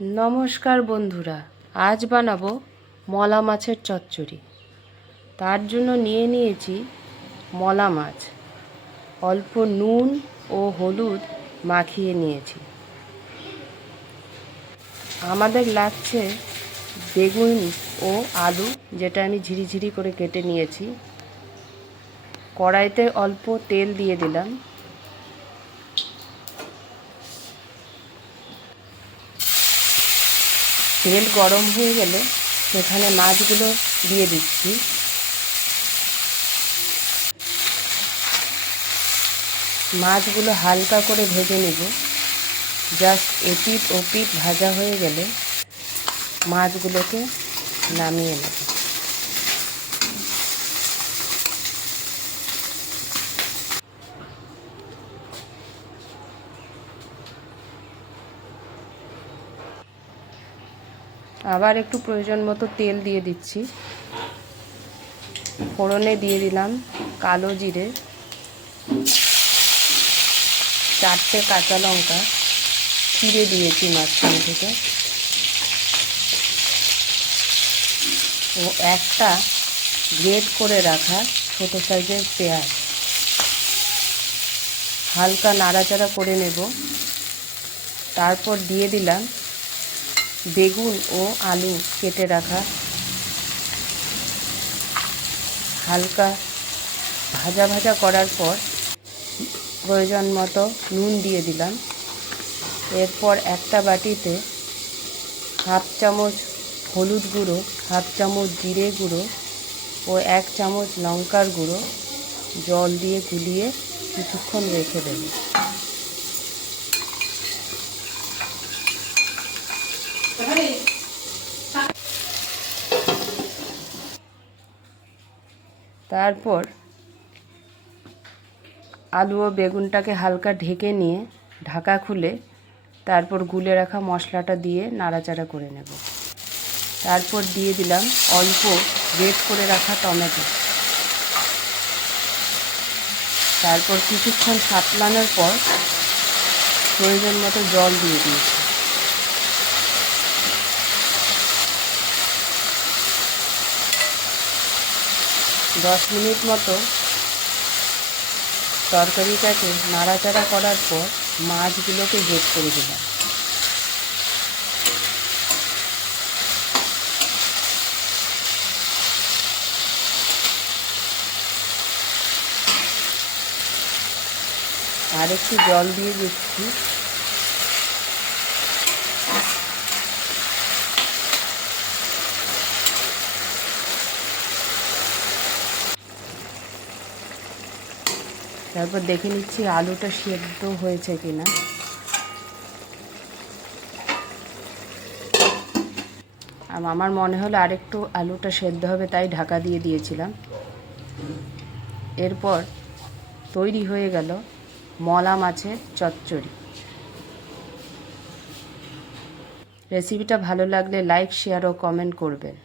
নমস্কার বন্ধুরা, আজ বানাবো মলা মাছের চচ্চড়ি। তার জন্য নিয়ে নিয়েছি মলা মাছ, অল্প নুন ও হলুদ মাখিয়ে নিয়েছি। আমাদের লাগছে বেগুন ও আলু, যেটা আমি ঝিরিঝিরি করে কেটে নিয়েছি। কড়াইতে অল্প তেল দিয়ে দিলাম। তেল গরম হয়ে গেলে সেখানে মাছগুলো দিয়ে দিচ্ছি। মাছগুলো হালকা করে ভেজে নেব। জাস্ট এপিঠ ওপিঠ ভাজা হয়ে গেলে মাছগুলোকে নামিয়ে নেব। আবার একটু প্রয়োজন মতো তেল দিয়ে দিচ্ছি। ফোড়নে দিয়ে দিলাম কালো জিরে, 4টে কাঁচা লঙ্কা চিড়ে দিয়েছি মাঝখান থেকে, ও একটা গ্রেট করে রাখা ছোটো সাইজের পেঁয়াজ। হালকা নাড়াচাড়া করে নেব। তারপর দিয়ে দিলাম বেগুন ও আলু কেটে রাখা। হালকা ভাজা ভাজা করার পর প্রয়োজন মতো নুন দিয়ে দিলাম। এরপর একটা বাটিতে 1/2 চামচ হলুদ গুঁড়ো, 1/2 চামচ জিরে গুঁড়ো ও 1 চামচ লঙ্কার গুঁড়ো জল দিয়ে গুলিয়ে কিছুক্ষণ রেখে দেব। তারপর আলু ও বেগুনটাকে হালকা ঢেকে নিয়ে ঢাকা খুলে তারপর গুলে রাখা মশলাটা দিয়ে নাড়াচাড়া করে নেব। তারপর দিয়ে দিলাম অল্প গ্রেট করে রাখা টমেটো। তারপর কিছুক্ষণ সাঁতলানোর পর প্রয়োজন মতো জল দিয়ে দিয়েছি। দশ মিনিট মতো তরকারিটাকে নাড়াচাড়া করার পর মাছগুলোকে যোগ করে দিলাম। আর একটু জল দিয়ে দিচ্ছি। তারপর দেখে নিচ্ছি আলুটা সেদ্ধ হয়েছে কিনা। আমার মনে হলো আরেকটু আলুটা সেদ্ধ হবে, তাই ঢাকা দিয়ে দিয়েছিলাম। এরপর তৈরি হয়ে গেল মলা মাছের চচ্চড়ি। রেসিপিটা ভালো লাগলে লাইক, শেয়ার ও কমেন্ট করবেন।